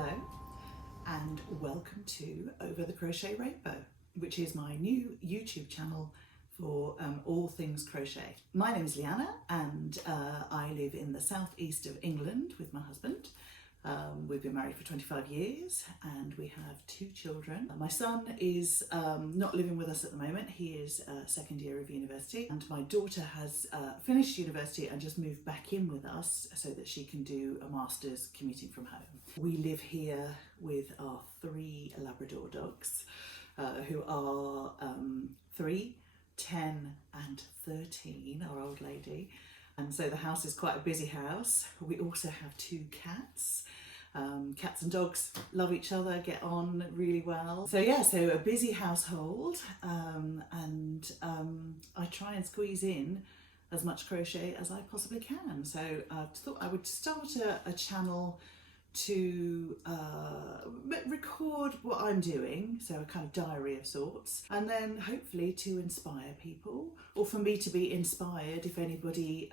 Hello and welcome to Over the Crochet Rainbow, which is my new YouTube channel for all things crochet. My name is Lyanna and I live in the southeast of England with my husband. We've been married for 25 years and we have 2 children. My son is not living with us at the moment. He is second year of university, and my daughter has finished university and just moved back in with us so that she can do a master's commuting from home. We live here with our 3 Labrador dogs who are 3, 10 and 13, our old lady. And so the house is quite a busy house. We also have 2 cats. Cats and dogs love each other, get on really well. So yeah, so a busy household, and I try and squeeze in as much crochet as I possibly can. So I thought I would start a channel to record what I'm doing, so a kind of diary of sorts, and then hopefully to inspire people, or for me to be inspired. If anybody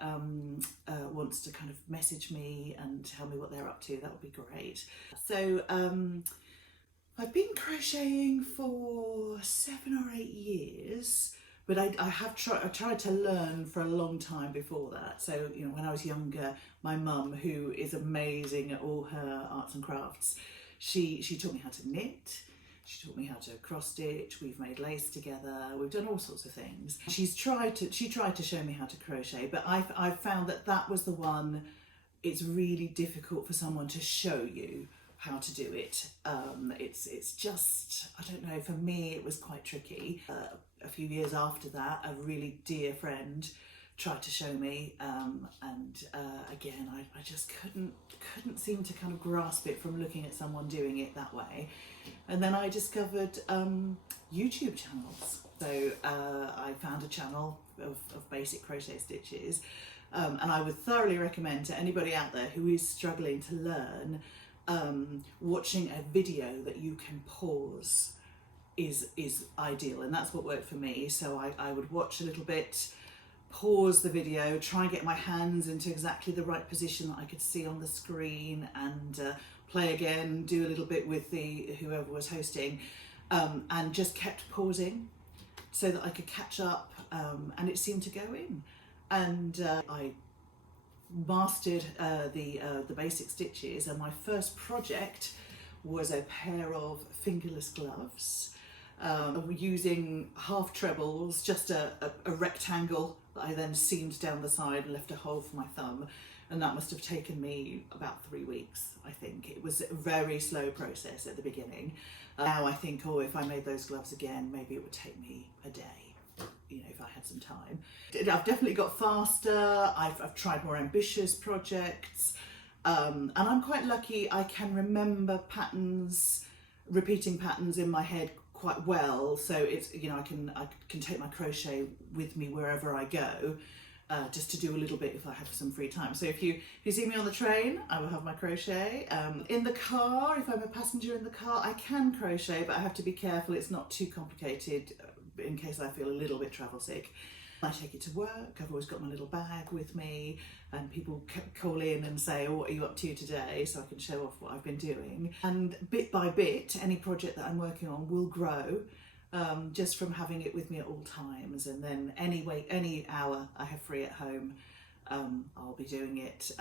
wants to kind of message me and tell me what they're up to, that would be great. So I've been crocheting for 7 or 8 years, but I tried to learn for a long time before that. So, you know, when I was younger, my mum, who is amazing at all her arts and crafts, she taught me how to knit, she taught me how to cross stitch, we've made lace together, we've done all sorts of things. She tried to show me how to crochet, but I found that was the one. It's really difficult for someone to show you how to do it. It's just, I don't know, for me it was quite tricky. A few years after that, a really dear friend tried to show me, and again I just couldn't seem to kind of grasp it from looking at someone doing it that way. And then I discovered YouTube channels. So I found a channel of basic crochet stitches, and I would thoroughly recommend to anybody out there who is struggling to learn, watching a video that you can pause is ideal, and that's what worked for me. So I would watch a little bit, pause the video, try and get my hands into exactly the right position that I could see on the screen, and play again, do a little bit with whoever was hosting, and just kept pausing so that I could catch up, and it seemed to go in. And I mastered the basic stitches, and my first project was a pair of fingerless gloves, using half trebles, just a rectangle that I then seamed down the side and left a hole for my thumb, and that must have taken me about 3 weeks. I think it was a very slow process at the beginning. Now I think, oh, if I made those gloves again, maybe it would take me a day, you know, if I had some time. I've definitely got faster. I've tried more ambitious projects, and I'm quite lucky. I can remember patterns, repeating patterns in my head quite well. So it's, you know, I can take my crochet with me wherever I go, just to do a little bit if I have some free time. So if you see me on the train, I will have my crochet. In the car, if I'm a passenger in the car, I can crochet, but I have to be careful it's not too complicated, in case I feel a little bit travel sick. I take it to work. I've always got my little bag with me, and people call in and say, oh, what are you up to today? So I can show off what I've been doing. And bit by bit, any project that I'm working on will grow, just from having it with me at all times. And then any hour I have free at home, I'll be doing it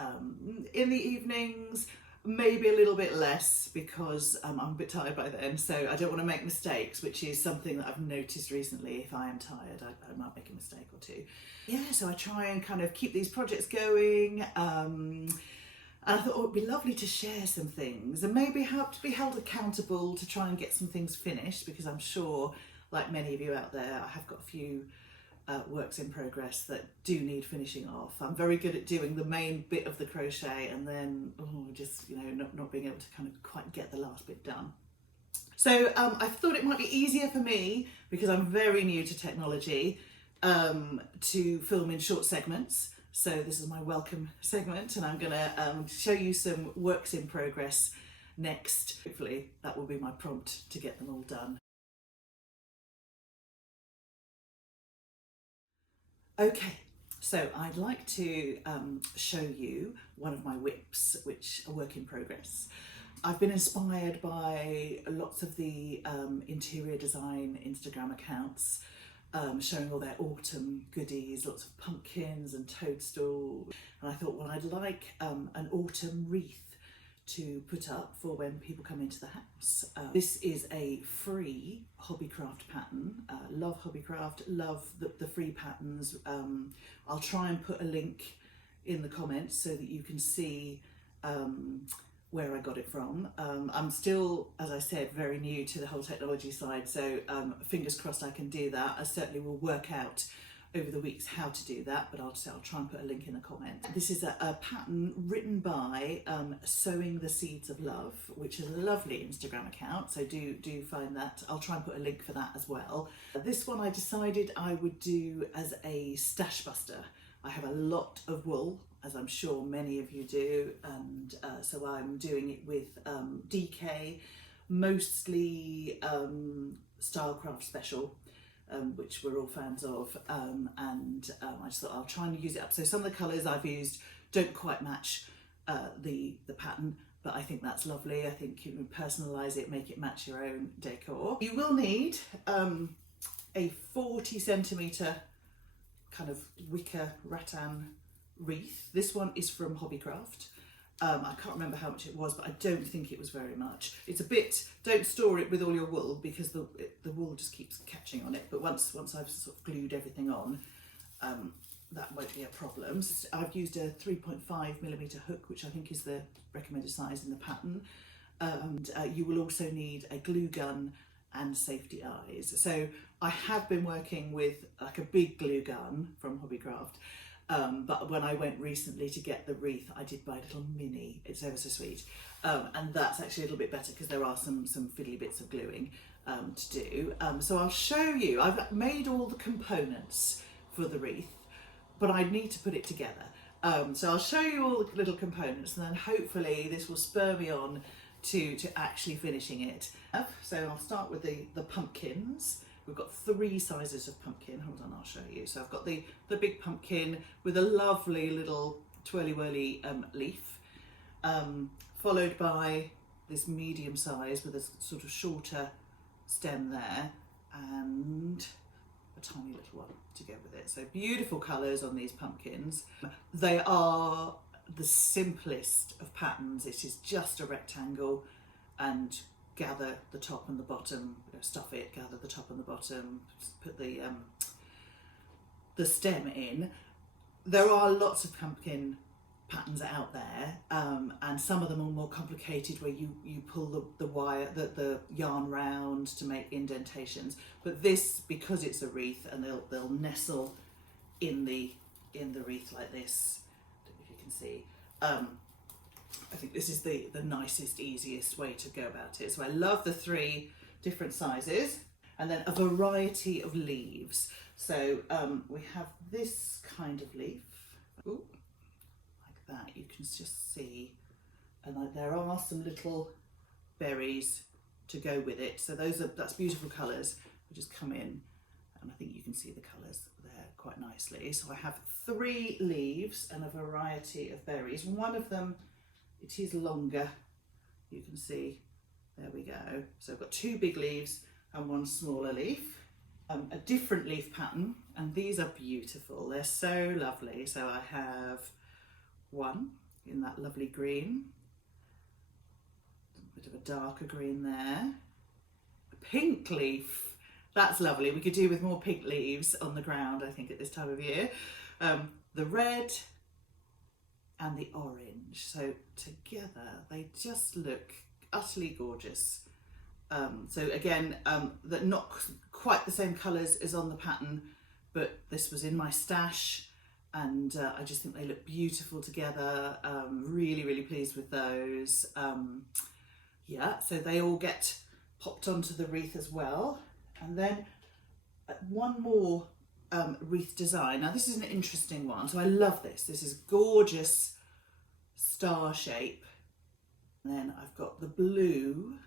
in the evenings, maybe a little bit less, because I'm a bit tired by then, so I don't want to make mistakes, which is something that I've noticed recently. If I am tired, I might make a mistake or 2. Yeah, so I try and kind of keep these projects going, and I thought, oh, it'd be lovely to share some things and maybe have to be held accountable to try and get some things finished, because I'm sure, like many of you out there, I have got a few works in progress that do need finishing off. I'm very good at doing the main bit of the crochet, and then just, you know, not being able to kind of quite get the last bit done. So I thought it might be easier for me, because I'm very new to technology, to film in short segments. So this is my welcome segment, and I'm gonna show you some works in progress next. Hopefully that will be my prompt to get them all done. Okay, so I'd like to show you one of my whips, which are work in progress. I've been inspired by lots of the interior design Instagram accounts showing all their autumn goodies, lots of pumpkins and toadstools. And I thought, well, I'd like an autumn wreath to put up for when people come into the house. This is a free Hobbycraft pattern. Love Hobbycraft, love the free patterns. I'll try and put a link in the comments so that you can see where I got it from. I'm still, as I said, very new to the whole technology side, so fingers crossed I can do that. I certainly will work out over the weeks how to do that, but I'll try and put a link in the comments. This is a pattern written by Sowing the Seeds of Love, which is a lovely Instagram account, so do find that. I'll try and put a link for that as well. This one I decided I would do as a stash buster. I have a lot of wool, as I'm sure many of you do, and so I'm doing it with DK, mostly Stylecraft Special, which we're all fans of, and I just thought I'll try and use it up. So some of the colours I've used don't quite match the pattern, but I think that's lovely. I think you can personalise it, make it match your own decor. You will need a 40cm kind of wicker rattan wreath. This one is from Hobbycraft. I can't remember how much it was, but I don't think it was very much. It's a bit, don't store it with all your wool because the wool just keeps catching on it, but once I've sort of glued everything on, that won't be a problem. So I've used a 3.5mm hook, which I think is the recommended size in the pattern, and you will also need a glue gun and safety eyes. So I have been working with like a big glue gun from Hobbycraft, but when I went recently to get the wreath, I did buy a little mini. It's ever so sweet, and that's actually a little bit better because there are some fiddly bits of gluing to do. So I'll show you. I've made all the components for the wreath, but I need to put it together. So I'll show you all the little components, and then hopefully this will spur me on to actually finishing it. So I'll start with the pumpkins. We've got 3 sizes of pumpkin. Hold on, I'll show you. So I've got the big pumpkin with a lovely little twirly-whirly leaf, followed by this medium size with a sort of shorter stem there, and a tiny little one to go with it. So beautiful colours on these pumpkins. They are the simplest of patterns. It is just a rectangle and gather the top and the bottom, stuff it, gather the top and the bottom, put the stem in. There are lots of pumpkin patterns out there, and some of them are more complicated where you pull the wire, the yarn round to make indentations, but this, because it's a wreath and they'll nestle in the wreath like this, I don't know if you can see. I think this is the nicest, easiest way to go about it. So I love the 3 different sizes, and then a variety of leaves. So we have this kind of leaf. Ooh, like that, you can just see, and there are some little berries to go with it. So that's beautiful colours. We just come in, and I think you can see the colours there quite nicely. So I have 3 leaves and a variety of berries. One of them, it is longer, you can see, there we go. So I've got 2 big leaves and 1 smaller leaf. A different leaf pattern, and these are beautiful, they're so lovely. So I have 1 in that lovely green, a bit of a darker green there, a pink leaf, that's lovely. We could do with more pink leaves on the ground, I think, at this time of year. The red and the orange, so together they just look utterly gorgeous. So again, they're not quite the same colours as on the pattern, but this was in my stash, and I just think they look beautiful together. Really pleased with those. Yeah, so they all get popped onto the wreath as well. And then one more wreath design. Now this is an interesting one, so I love this. This is gorgeous star shape. And then I've got the blue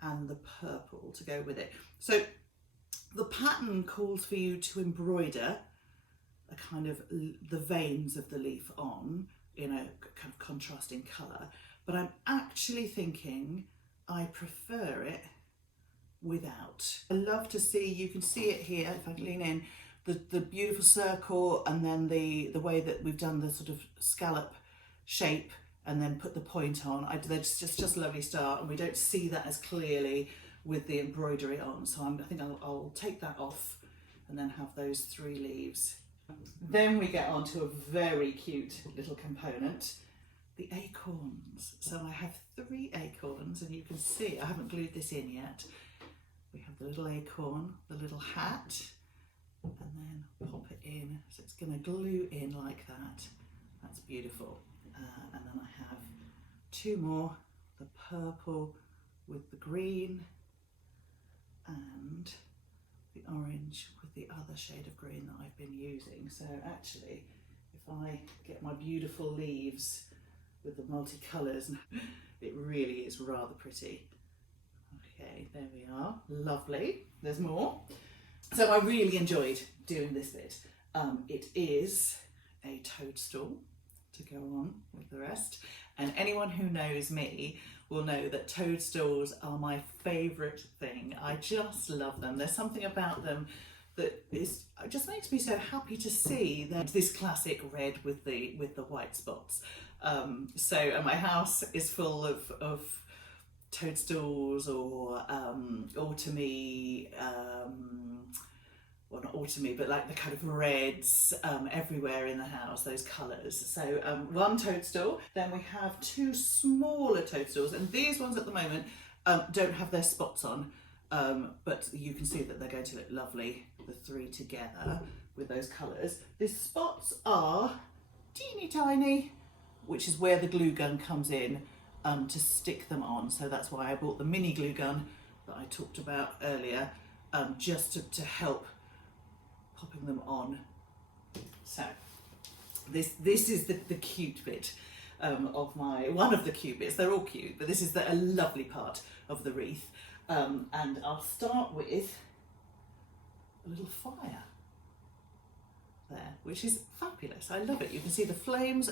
and the purple to go with it. So the pattern calls for you to embroider a kind of the veins of the leaf on in a kind of contrasting colour, but I'm actually thinking I prefer it without. I love to see, you can see it here if I can lean in, the beautiful circle, and then the way that we've done the sort of scallop shape and then put the point on. It's just a lovely start, and we don't see that as clearly with the embroidery on, so I think I'll take that off and then have those 3 leaves. Then we get on to a very cute little component, the acorns. So I have 3 acorns, and you can see I haven't glued this in yet. We have the little acorn, the little hat, and then pop it in. So it's going to glue in like that. That's beautiful. And then I have 2 more, the purple with the green and the orange with the other shade of green that I've been using. So actually, if I get my beautiful leaves with the multicolours, it really is rather pretty. Okay, there we are, lovely. There's more. So I really enjoyed doing this bit. It is a toadstool to go on with the rest, and anyone who knows me will know that toadstools are my favourite thing. I just love them. There's something about them that just makes me so happy to see that this classic red with the white spots. So my house is full of toadstools or autumny, well, not autumny, but like the kind of reds everywhere in the house, those colours. So 1 toadstool, then we have 2 smaller toadstools, and these ones at the moment don't have their spots on, but you can see that they're going to look lovely, the 3 together with those colours. The spots are teeny tiny, which is where the glue gun comes in to stick them on. So that's why I bought the mini glue gun that I talked about earlier, just to help popping them on. So this is the cute bit of one of the cute bits. They're all cute, but this is a lovely part of the wreath. And I'll start with a little fire there, which is fabulous. I love it. You can see the flames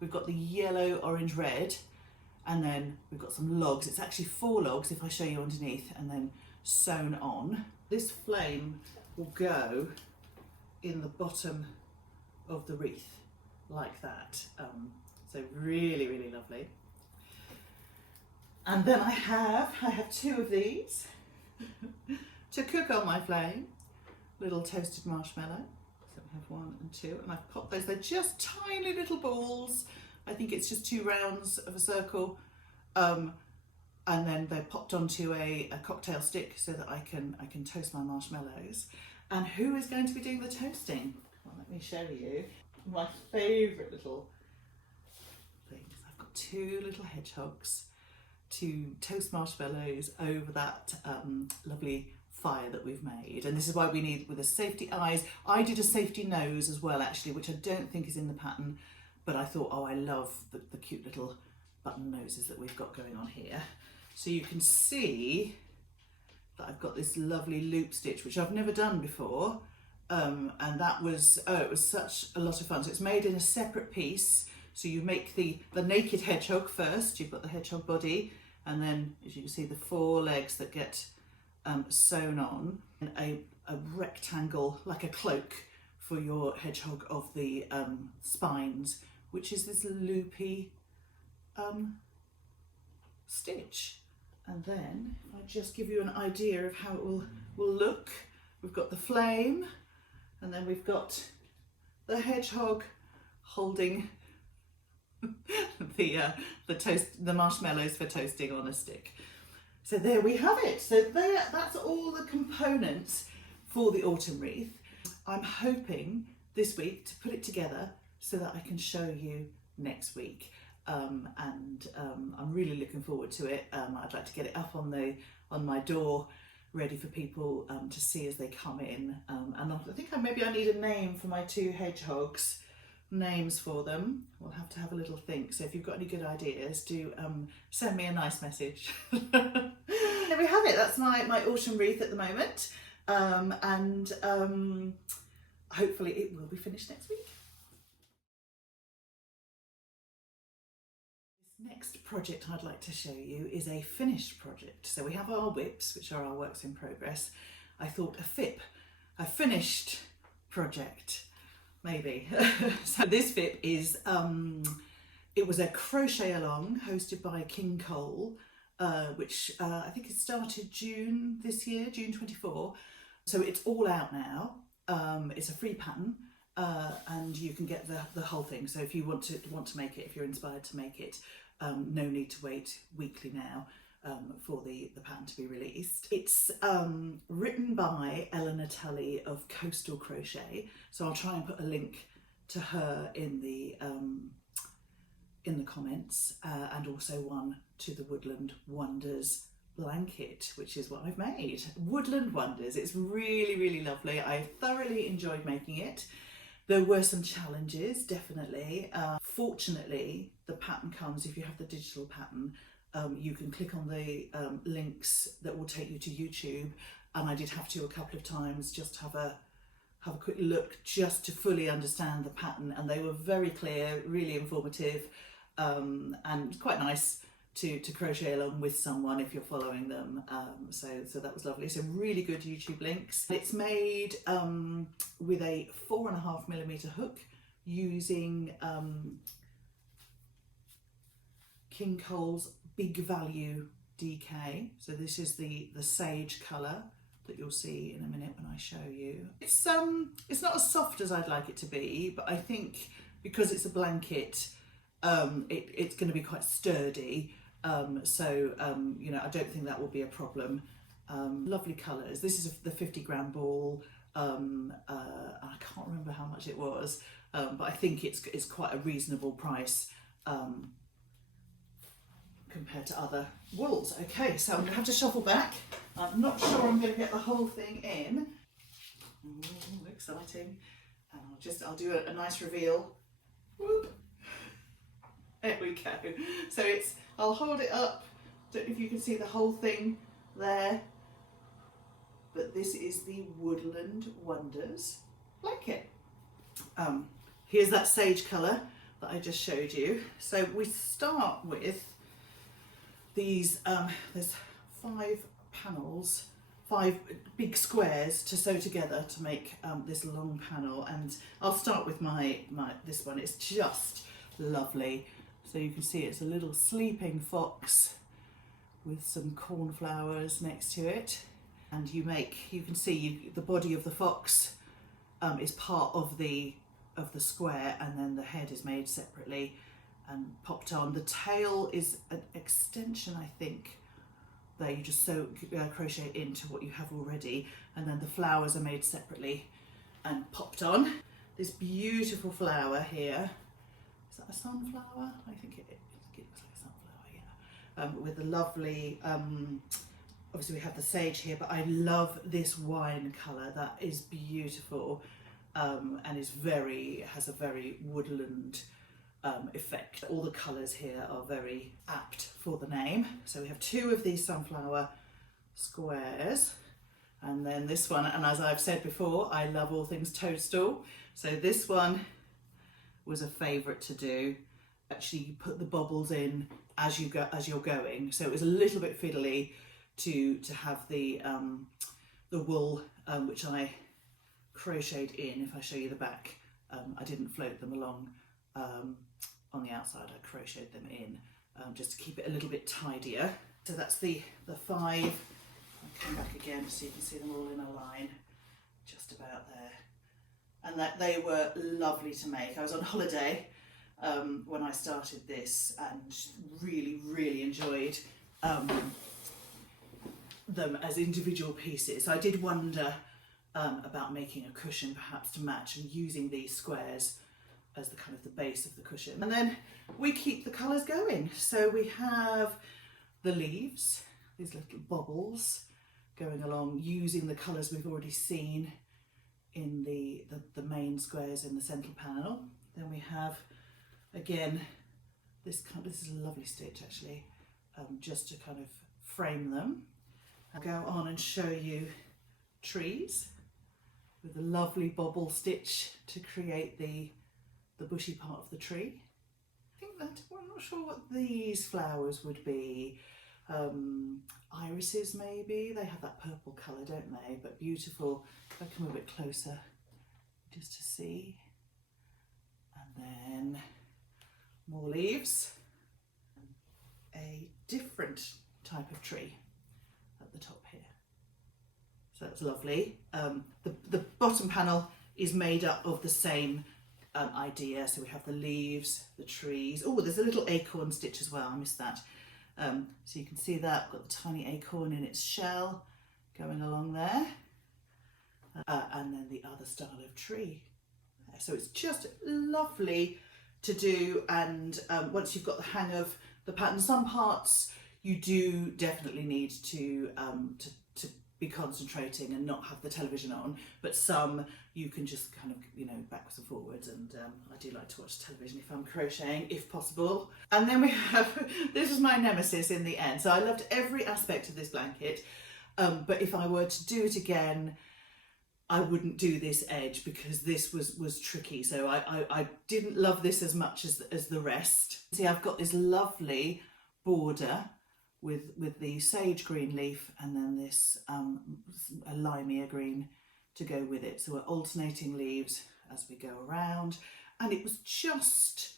we've got the yellow, orange, red, and then we've got some logs. It's actually 4 logs if I show you underneath, and then sewn on. This flame will go in the bottom of the wreath like that. So really, really lovely. And then I have 2 of these to cook on my flame, little toasted marshmallow. So I have 1 and 2, and I've popped those. They're just tiny little balls. I think it's just 2 rounds of a circle, and then they're popped onto a cocktail stick so that I can toast my marshmallows. And who is going to be doing the toasting? Well, let me show you my favourite little things. I've got 2 little hedgehogs to toast marshmallows over that lovely fire that we've made. And this is why we need with the safety eyes. I did a safety nose as well, actually, which I don't think is in the pattern, but I thought, oh, I love the cute little button noses that we've got going on here. So you can see that I've got this lovely loop stitch, which I've never done before. And that was, it was such a lot of fun. So it's made in a separate piece. So you make the naked hedgehog first. You've got the hedgehog body, and then, as you can see, the 4 legs that get sewn on, and a rectangle, like a cloak, for your hedgehog of the spines, which is this loopy stitch. And then if I just give you an idea of how it will look, we've got the flame, and then we've got the hedgehog holding the marshmallows for toasting on a stick. So there we have it. So that's all the components for the autumn wreath. I'm hoping this week to put it together so that I can show you next week. I'm really looking forward to it. I'd like to get it up on my door, ready for people to see as they come in. And I think maybe I need a name for my 2 hedgehogs. Names for them. We'll have to have a little think. So if you've got any good ideas, do send me a nice message. There we have it. That's my autumn wreath at the moment. And hopefully it will be finished next week. Next project I'd like to show you is a finished project. So we have our WIPs, which are our works in progress. I thought a FIP, a finished project, maybe. So this FIP is, it was a crochet along hosted by King Cole, which I think it started June this year, June 24. So it's all out now. It's a free pattern. And you can get the whole thing. So if you want to make it, if you're inspired to make it, no need to wait weekly now for the pattern to be released. It's written by Lyanna of Coastal Crochet. So I'll try and put a link to her in the comments, and also one to the Woodland Wonders blanket, which is what I've made. Woodland Wonders. It's really, really lovely. I thoroughly enjoyed making it. There were some challenges, definitely. Fortunately, the pattern comes, if you have the digital pattern, you can click on the links that will take you to YouTube. And I did have to a couple of times just have a quick look just to fully understand the pattern. And they were very clear, really informative, and quite nice to crochet along with someone if you're following them. So that was lovely. So really good YouTube links. It's made with a 4.5mm hook using King Cole's Big Value DK. So this is the sage colour that you'll see in a minute when I show you. It's not as soft as I'd like it to be, but I think because it's a blanket, it's going to be quite sturdy. You know, I don't think that will be a problem. Lovely colours. This is the 50-gram ball. I can't remember how much it was, but I think it's quite a reasonable price compared to other wools. Okay, so I'm going to have to shuffle back. I'm not sure I'm going to get the whole thing in. Ooh, exciting. And I'll do a nice reveal. Whoop. There we go. So I'll hold it up. Don't know if you can see the whole thing there, but this is the Woodland Wonders blanket. Here's that sage colour that I just showed you. So we start with these, there's 5 panels, 5 big squares to sew together to make this long panel, and I'll start with this one. It's just lovely. So you can see it's a little sleeping fox with some cornflowers next to it, and you can see the body of the fox is part of the square, and then the head is made separately and popped on. The tail is an extension, I think, there you just crochet into what you have already, and then the flowers are made separately and popped on. This beautiful flower here, is that a sunflower? I think it looks like a sunflower, yeah. With the lovely, obviously we have the sage here, but I love this wine colour. That is beautiful, and has a very woodland effect. All the colours here are very apt for the name. So we have 2 of these sunflower squares, and then this one, and as I've said before, I love all things toadstool, so this one was a favourite to do. Actually, you put the bobbles in as you're going, so it was a little bit fiddly to have the wool, which I crocheted in. If I show you the back, I didn't float them along on the outside. I crocheted them in just to keep it a little bit tidier. So that's the 5. I'll come back again so you can see them all in a line, just about there. And that they were lovely to make. I was on holiday when I started this, and really, really enjoyed them as individual pieces. I did wonder about making a cushion perhaps to match, and using these squares as the kind of the base of the cushion. And then we keep the colours going. So we have the leaves, these little bobbles going along, using the colours we've already seen in the main squares in the central panel. Then we have, again, this is a lovely stitch actually, just to kind of frame them. I'll go on and show you trees with a lovely bobble stitch to create the bushy part of the tree. think that, well, I'm not sure what these flowers would be. Irises maybe, they have that purple colour, don't they? But beautiful. If I come a bit closer just to see. And then more leaves. A different type of tree at the top here. So that's lovely. The bottom panel is made up of the same idea. So we have the leaves, the trees. Oh, there's a little acorn stitch as well. I missed that. So you can see that. I've got the tiny acorn in its shell going along there. And then the other style of tree. So it's just lovely to do. And once you've got the hang of the pattern, some parts you do definitely need to be concentrating and not have the television on, but some you can just kind of, you know, backwards and forwards, and I do like to watch television if I'm crocheting, if possible. And then we have, this was my nemesis in the end, so I loved every aspect of this blanket, but if I were to do it again, I wouldn't do this edge because this was tricky, so I didn't love this as much as the rest. See, I've got this lovely border with the sage green leaf and then this a limea green to go with it. So we're alternating leaves as we go around, and it was just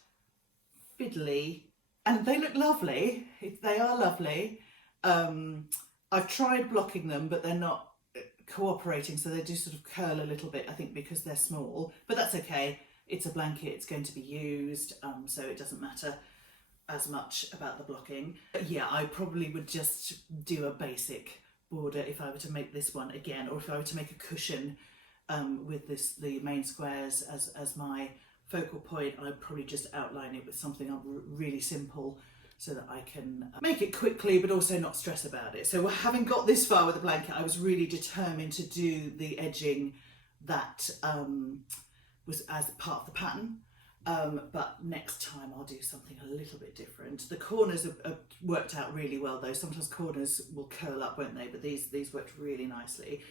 fiddly, and they look lovely. They are lovely. I've tried blocking them, but they're not cooperating, so they do sort of curl a little bit, I think, because they're small, but that's okay. It's a blanket, it's going to be used, so it doesn't matter as much about the blocking. But yeah, I probably would just do a basic border if I were to make this one again, or if I were to make a cushion with the main squares as my focal point. I'd probably just outline it with something really simple so that I can make it quickly but also not stress about it. So having got this far with the blanket, I was really determined to do the edging that was as part of the pattern. But next time I'll do something a little bit different. The corners have worked out really well though. Sometimes corners will curl up, won't they? But these worked really nicely.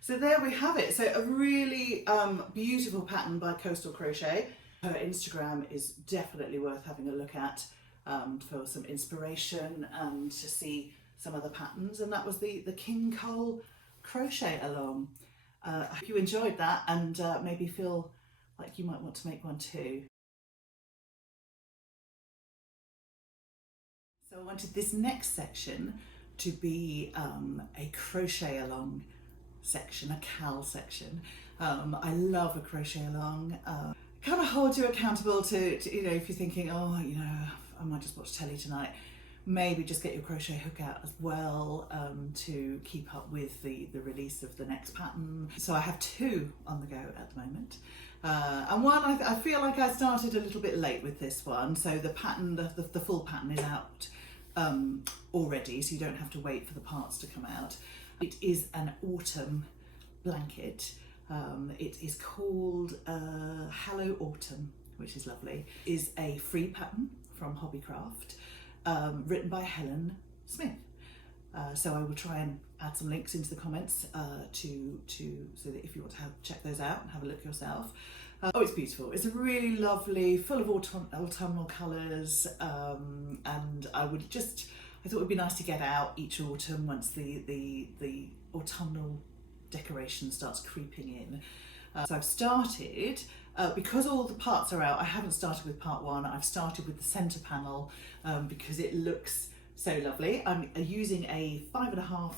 So there we have it. So a really beautiful pattern by Coastal Crochet. Her Instagram is definitely worth having a look at for some inspiration and to see some other patterns. And that was the King Cole crochet along. I hope you enjoyed that and maybe feel like you might want to make one too. So I wanted this next section to be a crochet along section, a CAL section. I love a crochet along. Kind of hold you accountable to, you know, if you're thinking, oh, you know, I might just watch telly tonight, maybe just get your crochet hook out as well to keep up with the release of the next pattern. So I have two on the go at the moment. And one, I feel like I started a little bit late with this one. So the pattern, the full pattern is out already, so you don't have to wait for the parts to come out. It is an autumn blanket. It is called Hello Autumn, which is lovely. It is a free pattern from Hobbycraft, written by Helen Smith. So I will try and add some links into the comments so that if you want to check those out and have a look yourself. Oh, it's beautiful. It's really lovely, full of autumnal colours, and I thought it would be nice to get out each autumn once the autumnal decoration starts creeping in. So I've started, because all the parts are out, I haven't started with part one, I've started with the centre panel because it looks so lovely. I'm using a 5.5.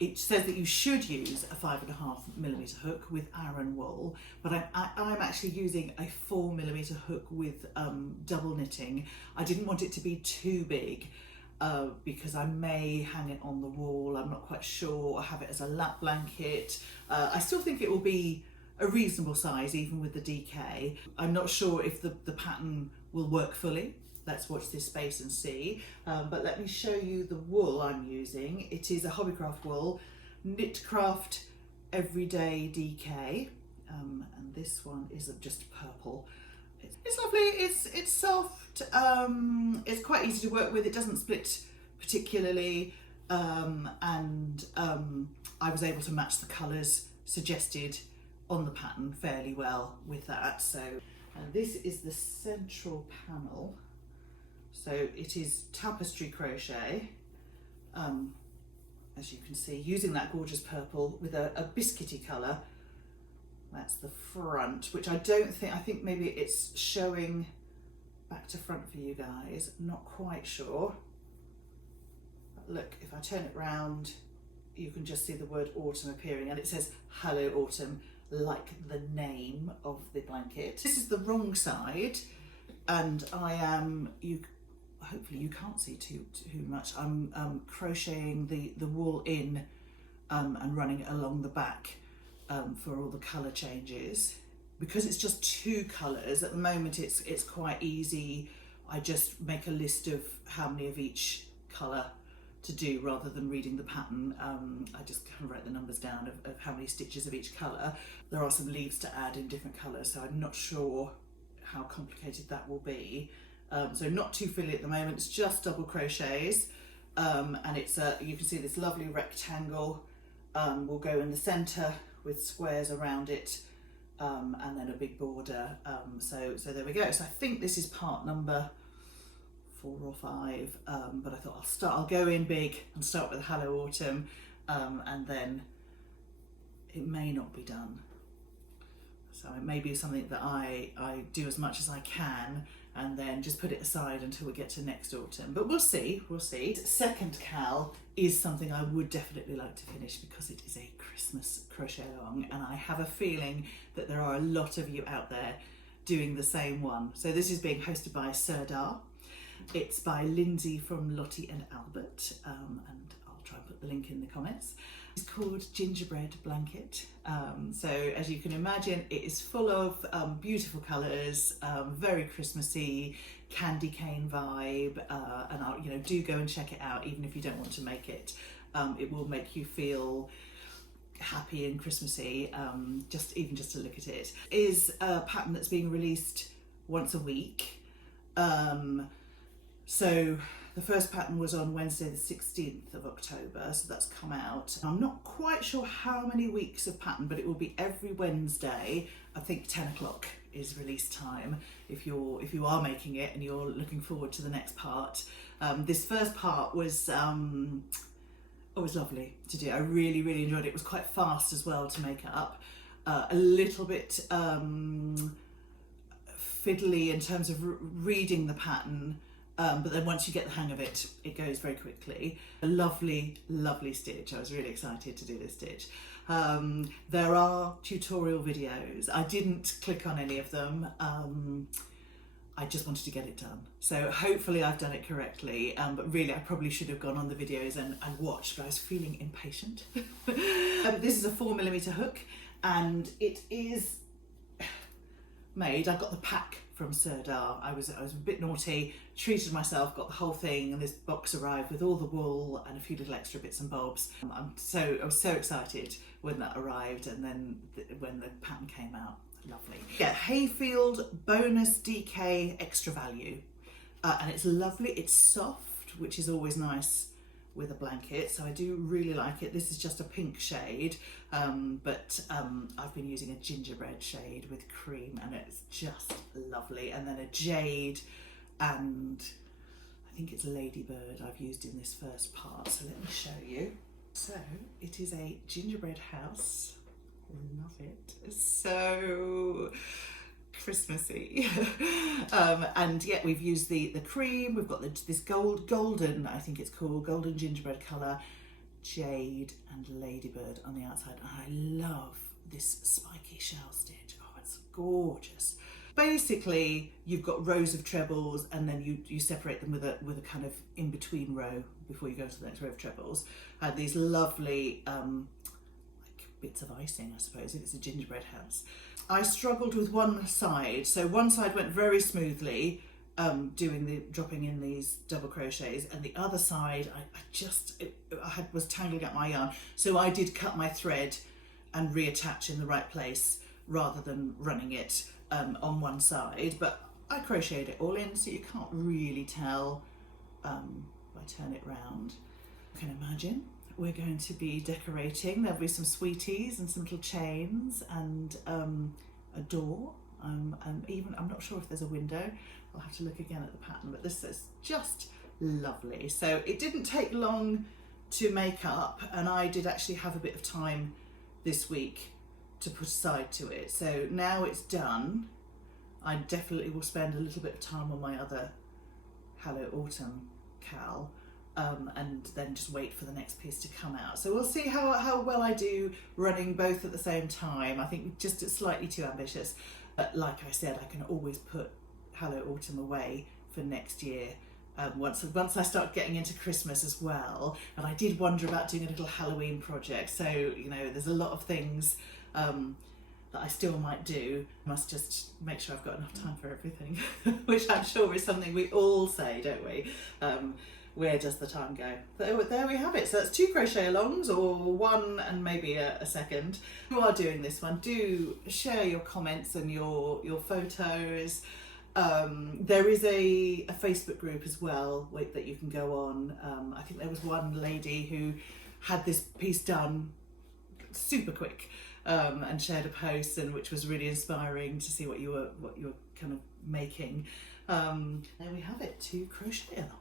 It says that you should use a 5.5mm hook with Aran wool, but I'm actually using a 4mm hook with double knitting. I didn't want it to be too big because I may hang it on the wall. I'm not quite sure. I have it as a lap blanket. I still think it will be a reasonable size even with the DK. I'm not sure if the pattern will work fully. Let's watch this space and see. But let me show you the wool I'm using. It is a Hobbycraft wool, Knitcraft Everyday DK, and this one is just purple. It's lovely. It's soft. It's quite easy to work with. It doesn't split particularly, and I was able to match the colours suggested on the pattern fairly well with that. So And this is the central panel. So it is tapestry crochet, as you can see, using that gorgeous purple with a biscuity colour. That's the front, which I think maybe it's showing back to front for you guys, not quite sure. But look, if I turn it round, you can just see the word autumn appearing, and it says Hello Autumn, like the name of the blanket. This is the wrong side, and I am, hopefully you can't see too much, I'm crocheting the wool in and running it along the back for all the colour changes. Because it's just two colours, at the moment it's quite easy. I just make a list of how many of each colour to do rather than reading the pattern. I just kind of write the numbers down of how many stitches of each colour. There are some leaves to add in different colours, so I'm not sure how complicated that will be. So not too frilly at the moment, it's just double crochets. And it's you can see this lovely rectangle will go in the centre with squares around it. And then a big border, so there we go. So I think this is part number 4 or 5, but I thought I'll go in big and start with Hello Autumn, and then it may not be done. So it may be something that I do as much as I can and then just put it aside until we get to next autumn. But we'll see. Second cal is something I would definitely like to finish because it is a Christmas crochet along, and I have a feeling that there are a lot of you out there doing the same one. So this is being hosted by Serdar. It's by Lindsay from Lottie and Albert, and I'll try and put the link in the comments. It's called Gingerbread Blanket. So as you can imagine, it is full of beautiful colours, very Christmassy, candy cane vibe, and I'll, do go and check it out even if you don't want to make it. It will make you feel happy and Christmassy, just to look at it. It is a pattern that's being released once a week. So the first pattern was on Wednesday the 16th of October, so that's come out. I'm not quite sure how many weeks of pattern, but it will be every Wednesday. I think 10 o'clock is release time if you are making it and you're looking forward to the next part. This first part was lovely to do. I really enjoyed it. It was quite fast as well to make up. A little bit fiddly in terms of reading the pattern. But then once you get the hang of it, it goes very quickly. A lovely stitch. I was really excited to do this stitch. There are tutorial videos. I didn't click on any of them. I just wanted to get it done. So hopefully I've done it correctly, but really I probably should have gone on the videos and watched, but I was feeling impatient. This is a 4mm hook, and it is made, I got the pack from Serdar. I was a bit naughty, treated myself, got the whole thing, and this box arrived with all the wool and a few little extra bits and bobs. I was so excited when that arrived, and then when the pattern came out. Lovely. Yeah, Hayfield bonus DK extra value, and it's lovely. It's soft, which is always nice with a blanket, so I do really like it. This is just a pink shade, but I've been using a gingerbread shade with cream, and it's just lovely. And then a jade, and I think it's ladybird I've used in this first part, so let me show you. So it is a gingerbread house. Love it. It's so Christmassy. And yeah, we've used the cream, we've got this golden, I think it's called, golden gingerbread colour, jade and ladybird on the outside. And I love this spiky shell stitch. Oh, it's gorgeous. Basically, you've got rows of trebles, and then you separate them with a kind of in-between row before you go to the next row of trebles. These lovely bits of icing, I suppose, if it's a gingerbread house. I struggled with one side, so one side went very smoothly, dropping in these double crochets, and the other side I was tangling up my yarn, so I did cut my thread and reattach in the right place rather than running it on one side, but I crocheted it all in, so you can't really tell if I turn it round. You can imagine we're going to be decorating. There'll be some sweeties and some little chains and a door, I'm not sure if there's a window. I'll have to look again at the pattern, but this is just lovely. So it didn't take long to make up, and I did actually have a bit of time this week to put aside to it. So now it's done, I definitely will spend a little bit of time on my other Hello Autumn cal, and then just wait for the next piece to come out. So we'll see how well I do running both at the same time. I think just it's slightly too ambitious. But like I said, I can always put Hello Autumn away for next year. Once I start getting into Christmas as well. And I did wonder about doing a little Halloween project. So, you know, there's a lot of things that I still might do. I must just make sure I've got enough time for everything, which I'm sure is something we all say, don't we? Where does the time go? There we have it. So that's 2 crochet alongs, or 1 and maybe a second. If you are doing this one, do share your comments and your photos. There is a Facebook group as well that you can go on. I think there was one lady who had this piece done super quick, and shared a post, and which was really inspiring to see what you were kind of making. There we have it, 2 crochet alongs.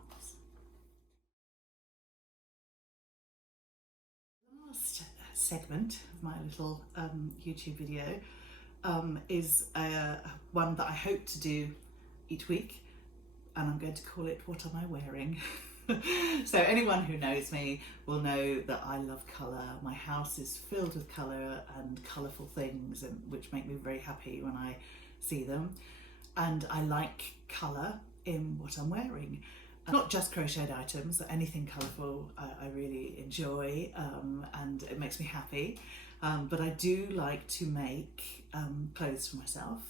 Last segment of my little YouTube video is one that I hope to do each week, and I'm going to call it What Am I Wearing? So anyone who knows me will know that I love colour. My house is filled with colour and colourful things, and which make me very happy when I see them. And I like colour in what I'm wearing. Not just crocheted items, anything colourful I really enjoy, and it makes me happy. But I do like to make clothes for myself,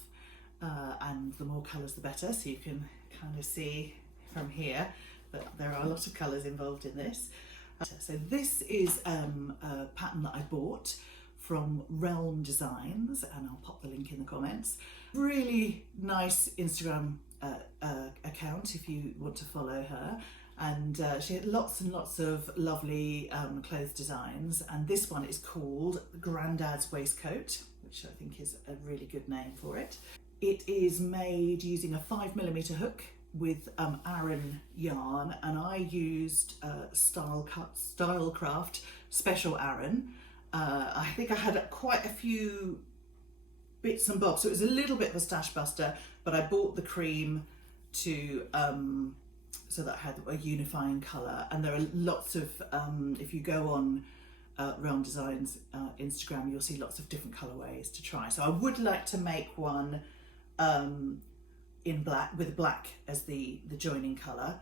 and the more colours the better, so you can kind of see from here that there are a lot of colours involved in this. So this is a pattern that I bought from Realm Designs, and I'll pop the link in the comments. Really nice Instagram account if you want to follow her, and she had lots and lots of lovely clothes designs, and this one is called Grandad's Waistcoat, which I think is a really good name for it. It is made using a 5mm hook with Aran yarn, and I used Stylecraft Special Aran. I think I had quite a few bits and bobs, so it was a little bit of a stash buster, but I bought the cream to so that I had a unifying colour. And there are lots of if you go on Realm Designs Instagram, you'll see lots of different colourways to try. So I would like to make one in black, with black as the joining colour,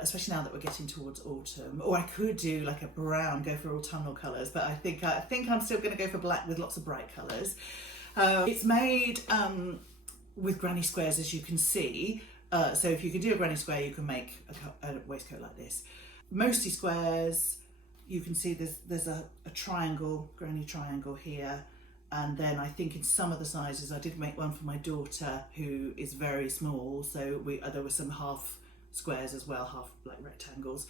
especially now that we're getting towards autumn. Or I could do like a brown, go for autumnal colours, but I think I'm still going to go for black with lots of bright colours. It's made with granny squares, as you can see. So if you can do a granny square, you can make a waistcoat like this. Mostly squares. You can see there's a triangle, granny triangle here. And then I think in some of the sizes, I did make one for my daughter who is very small. So there were some half squares as well, half like rectangles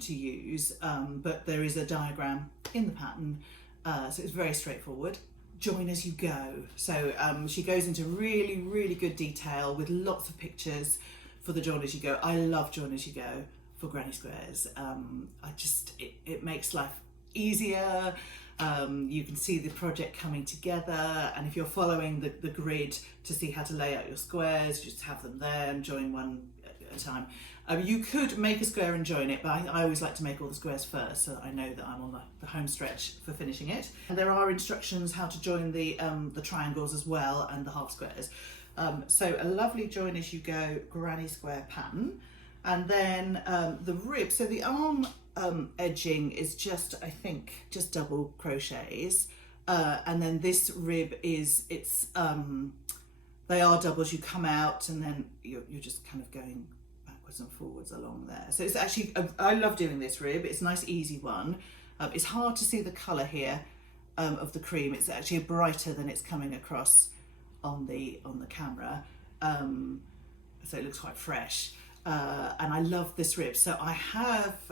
to use. But there is a diagram in the pattern. So it's very straightforward. Join as you go. So she goes into really, really good detail with lots of pictures for the join as you go. I love join as you go for granny squares. It makes life easier. You can see the project coming together, and if you're following the grid to see how to lay out your squares, just have them there and join one at a time. You could make a square and join it, but I always like to make all the squares first so that I know that I'm on the home stretch for finishing it. And there are instructions how to join the triangles as well, and the half squares. So a lovely join as you go granny square pattern. And then the rib, so the arm edging is just, I think, just double crochets. And then this rib they are doubles. You come out and then you're just kind of going backwards and forwards along there. So it's actually, I love doing this rib. It's a nice easy one. It's hard to see the colour here of the cream. It's actually brighter than it's coming across on the camera. So it looks quite fresh. And I love this rib. So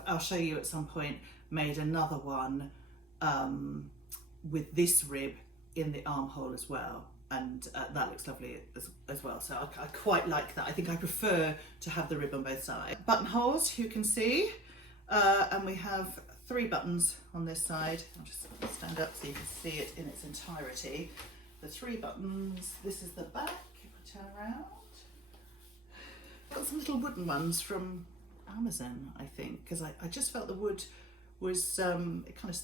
I'll show you at some point, made another one with this rib in the armhole as well. that looks lovely as well. So I quite like that. I think I prefer to have the rib on both sides. Buttonholes, you can see, and we have 3 buttons on this side. I'll just stand up so you can see it in its entirety. The 3 buttons. This is the back. If I turn around, got some little wooden ones from Amazon, I think, because I just felt the wood was it kind of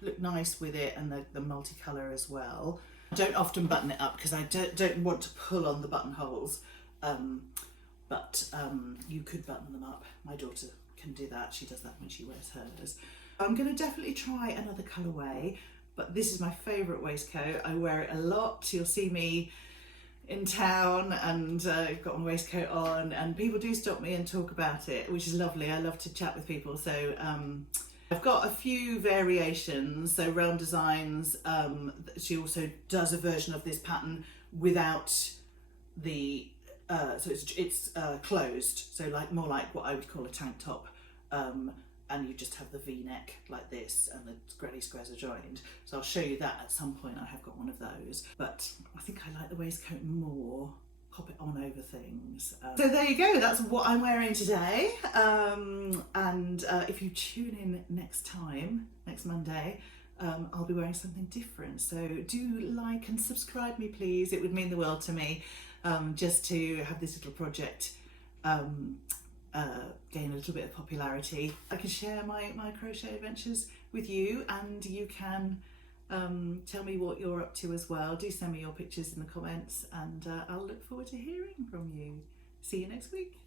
looked nice with it, and the multicolour as well. I don't often button it up because I don't want to pull on the buttonholes, but you could button them up. My daughter can do that. She does that when she wears hers. I'm going to definitely try another colourway, but this is my favourite waistcoat. I wear it a lot. You'll see me in town and I've got my waistcoat on, and people do stop me and talk about it, which is lovely. I love to chat with people. So I've got a few variations. So Realm Designs, she also does a version of this pattern without the so it's closed, so like more like what I would call a tank top, and you just have the V-neck like this, and the granny squares are joined. So I'll show you that at some point. I have got one of those, but I think I like the waistcoat more. Pop it on over things. So there you go, that's what I'm wearing today. And if you tune in next Monday, I'll be wearing something different. So do like and subscribe me, please. It would mean the world to me, just to have this little project gain a little bit of popularity. I can share my crochet adventures with you, and you can tell me what you're up to as well. Do send me your pictures in the comments, and I'll look forward to hearing from you. See you next week.